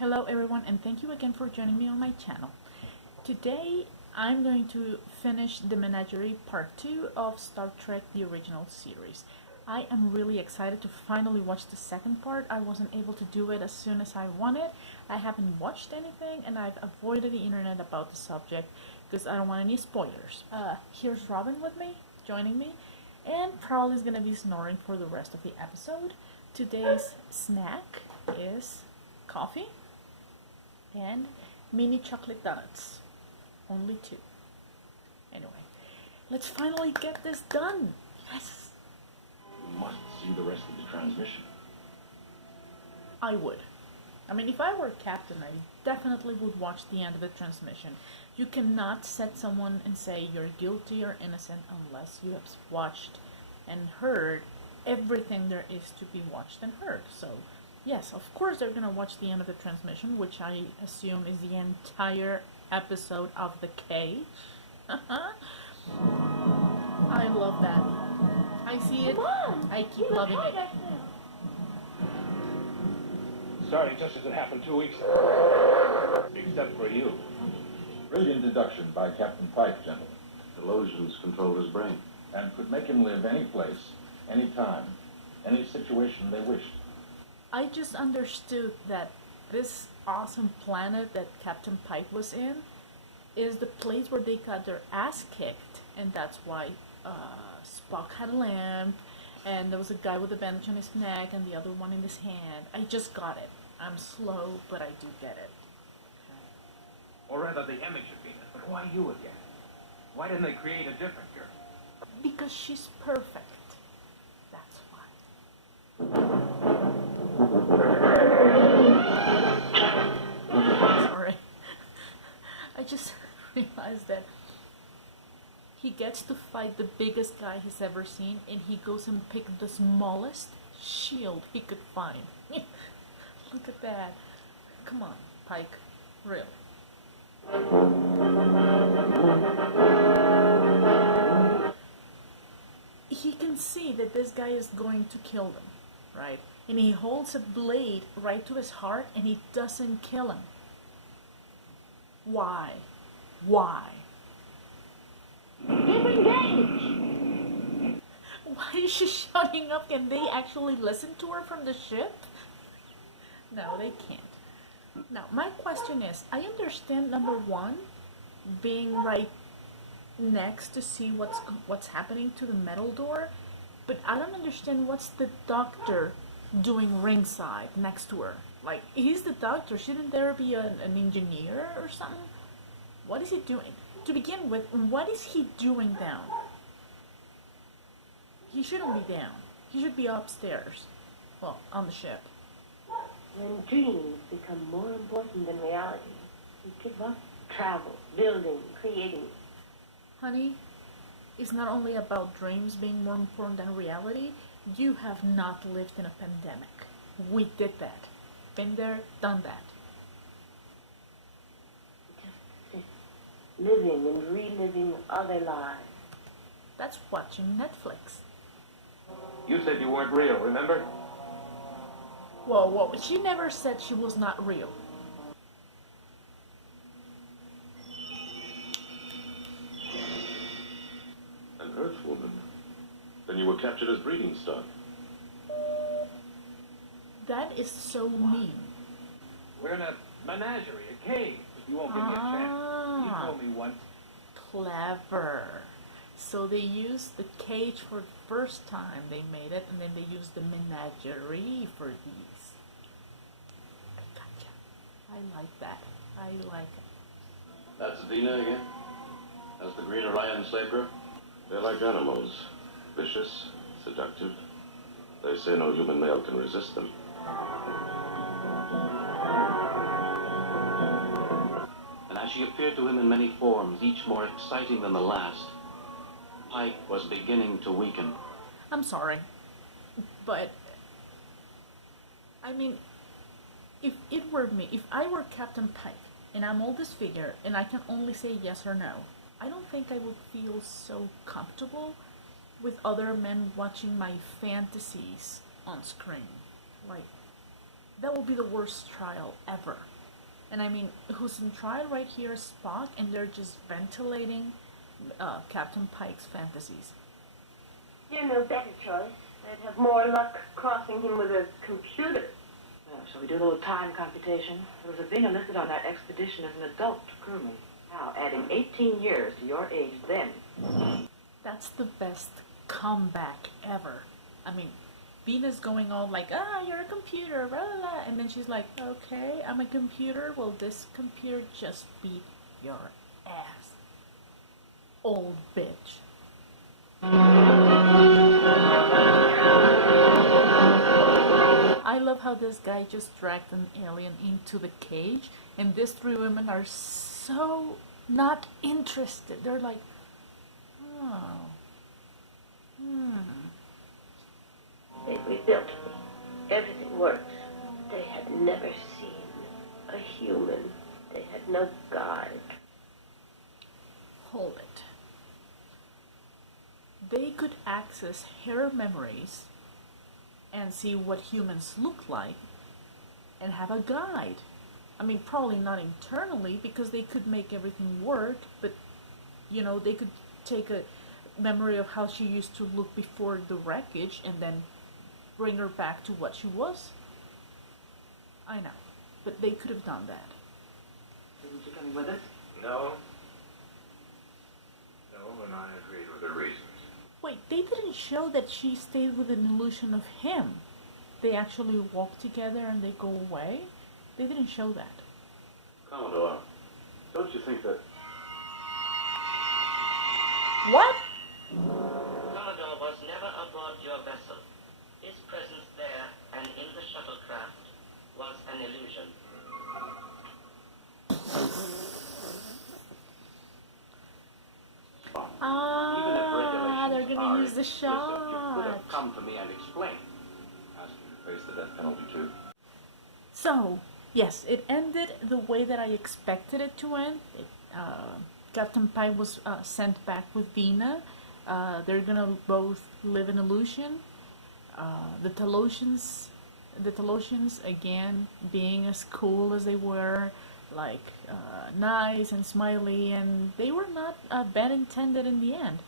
Hello everyone, and thank you again for joining me on my channel. Today I'm going to finish the Menagerie Part 2 of Star Trek the original series. I am really excited to finally watch the second part. I wasn't able to do it as soon as I wanted. I haven't watched anything and I've avoided the internet about the subject because I don't want any spoilers. Here's Robin with me, joining me, and probably is going to be snoring for the rest of the episode. Today's snack is coffee and mini chocolate donuts. Only 2. Anyway, let's finally get this done. Yes! You must see the rest of the transmission. I would. I mean, if I were captain, I definitely would watch the end of the transmission. You cannot set someone and say you're guilty or innocent unless you have watched and heard everything there is to be watched and heard. So, yes, of course they're gonna watch the end of the transmission, which I assume is the entire episode of the cage. I love that. I see it. I keep loving it. Sorry, just as it happened 2 weeks ago. Except for you. Brilliant deduction by Captain Pike, gentlemen. Delusions control his brain. And could make him live any place, any time, any situation they wished. I just understood that this awesome planet that Captain Pike was in is the place where they got their ass kicked, and that's why Spock had a lamp, and there was a guy with a bandage on his neck and the other one in his hand. I just got it. I'm slow, but I do get it. Or rather, the image of Venus. But why you again? Why didn't they create a different girl? Because she's perfect. That's why. Sorry. I just realized that he gets to fight the biggest guy he's ever seen, and he goes and picks the smallest shield he could find. Look at that. Come on, Pike. Really. He can see that this guy is going to kill them, right? And he holds a blade right to his heart and he doesn't kill him. Why? Why? Disengage! Why is she shouting up? Can they actually listen to her from the ship? No, they can't. Now, my question is, I understand number 1, being right next to see what's happening to the metal door, but I don't understand what's the doctor doing ringside next to her. Like, he's the doctor. Shouldn't there be an engineer or something? What is he doing? To begin with, what is he doing down? He shouldn't be down. He should be upstairs. Well, on the ship. When dreams become more important than reality, you give up travel, building, creating. Honey, it's not only about dreams being more important than reality. You have not lived in a pandemic. We did that. Been there, done that. Just living and reliving other lives. That's watching Netflix. You said you weren't real, remember? Whoa, she never said she was not real. An Earthwoman. Then you were captured as breeding stock. That is so mean. We're in a menagerie, a cage. You won't give me a chance. You told me once. Clever. So they used the cage for the first time they made it, and then they used the menagerie for these. I gotcha. I like that. I like it. That's Dina again? That's the Green Orion slave girl? They're like animals. Vicious, seductive. They say no human male can resist them. And as she appeared to him in many forms, each more exciting than the last, Pike was beginning to weaken. I'm sorry, but I mean, if it were me, if I were Captain Pike and I'm all this figure and I can only say yes or no, I don't think I would feel so comfortable with other men watching my fantasies on screen. Like, that would be the worst trial ever. And I mean, who's in trial right here is Spock, and they're just ventilating Captain Pike's fantasies. You're no better choice. I'd have more luck crossing him with a computer. Shall we do a little time computation? There was a Vina listed on that expedition as an adult crewman. Now, adding 18 years to your age then. That's the best comeback ever. I mean, Venus going on like, you're a computer, blah, blah, blah. And then she's like, okay, I'm a computer. Well, this computer just beat your ass. Old bitch. I love how this guy just dragged an alien into the cage, and these three women are so not interested. They're like, oh, They rebuilt me. Everything works. They had never seen a human. They had no guide. hold it. They could access her memories and see what humans look like and have a guide. I mean, probably not internally because they could make everything work, but you know, they could take a memory of how she used to look before the wreckage and then bring her back to what she was. I know, but they could have done that. Isn't she coming with us? No. No, and I agreed with her reasons. Wait, they didn't show that she stayed with an illusion of him. They actually walk together and they go away. They didn't show that. Commodore, don't you think that... What? Commodore was never aboard your vessel. His presence there and in the shuttlecraft was an illusion. They're gonna use the You could have shot. come to me and explained. Ask you to face the death penalty too. So, yes, it ended the way that I expected it to end. Captain Pike was sent back with Vina. They're gonna both live in illusion. The Talosians, again, being as cool as they were, like nice and smiley, and they were not bad intended in the end.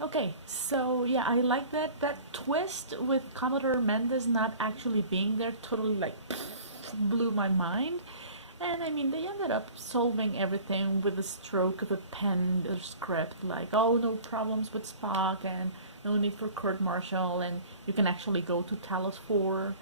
Okay, so yeah, I like that twist with Commodore Mendez not actually being there. Totally like blew my mind. And I mean, they ended up solving everything with a stroke of a pen or script, like, oh, no problems with Spock and no need for court martial, and you can actually go to Talos 4.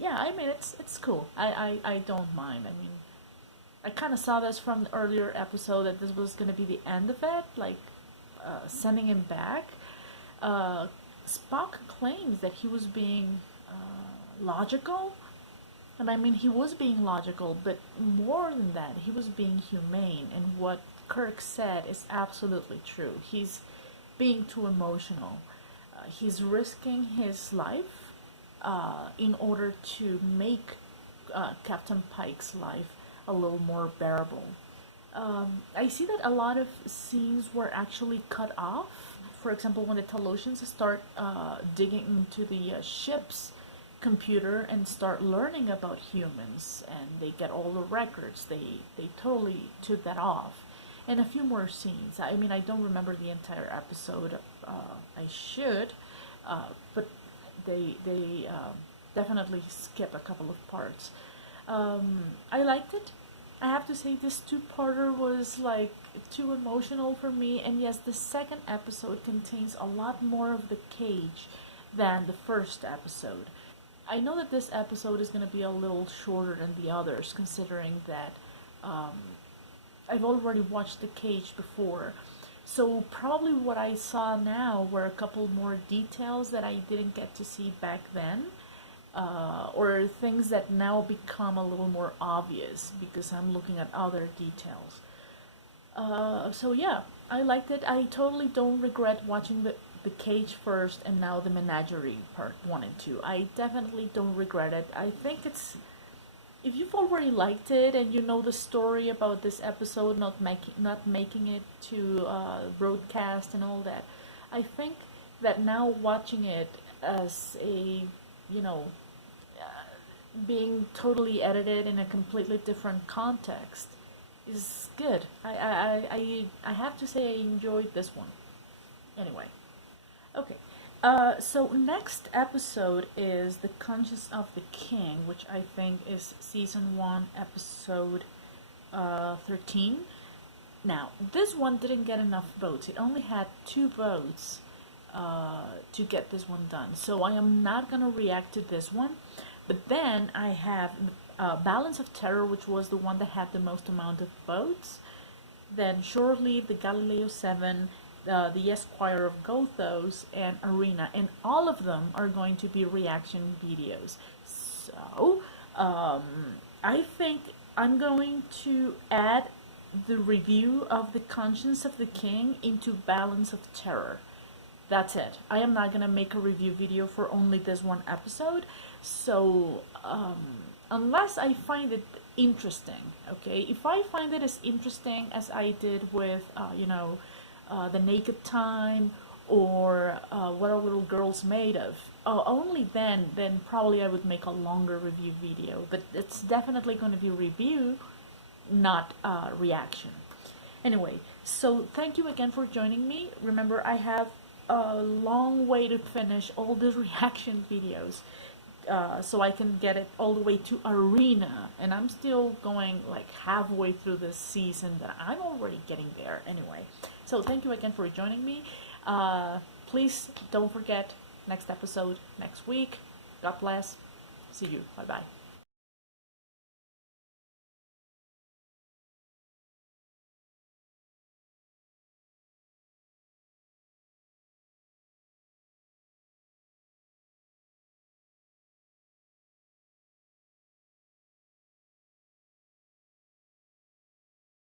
Yeah, I mean, it's cool. I don't mind. I mean, I kind of saw this from the earlier episode that this was going to be the end of it, like sending him back. Spock claims that he was being logical. And I mean, he was being logical, but more than that, he was being humane. And what Kirk said is absolutely true. He's being too emotional. He's risking his life in order to make Captain Pike's life a little more bearable. I see that a lot of scenes were actually cut off. For example, when the Talosians start digging into the ship's computer and start learning about humans, and they get all the records, they totally took that off. And a few more scenes. I mean, I don't remember the entire episode. I should, but they definitely skip a couple of parts. I liked it. I have to say this two-parter was like too emotional for me, and yes, the second episode contains a lot more of the cage than the first episode. I know that this episode is going to be a little shorter than the others, considering that I've already watched The Cage before. So probably what I saw now were a couple more details that I didn't get to see back then, or things that now become a little more obvious because I'm looking at other details. So yeah, I liked it. I totally don't regret watching the Cage first and now the Menagerie part 1 and 2. I definitely don't regret it. I think it's, if you've already liked it and you know the story about this episode not making it to broadcast and all that, I think that now watching it as a, you know, being totally edited in a completely different context is good. I have to say I enjoyed this one. Anyway, okay. So next episode is The Conscience of the King, which I think is season 1, episode 13. Now, this one didn't get enough votes. It only had 2 votes to get this one done. So I am not gonna react to this one. But then I have Balance of Terror, which was the one that had the most amount of votes. Then Short-Lived, the Galileo 7, the Esquire of Gothos, and Arena. And all of them are going to be reaction videos. So, I think I'm going to add the review of The Conscience of the King into Balance of Terror. That's it. I am not gonna make a review video for only this one episode. So, unless I find it interesting, okay? If I find it as interesting as I did with, The Naked Time, or What Are Little Girls Made Of, only then probably I would make a longer review video. But it's definitely going to be review, not reaction. Anyway, so thank you again for joining me. Remember, I have a long way to finish all the reaction videos, so I can get it all the way to Arena, and I'm still going like halfway through this season, that I'm already getting there. Anyway, so thank you again for joining me. Please don't forget, next episode next week. God bless. See you. Bye bye.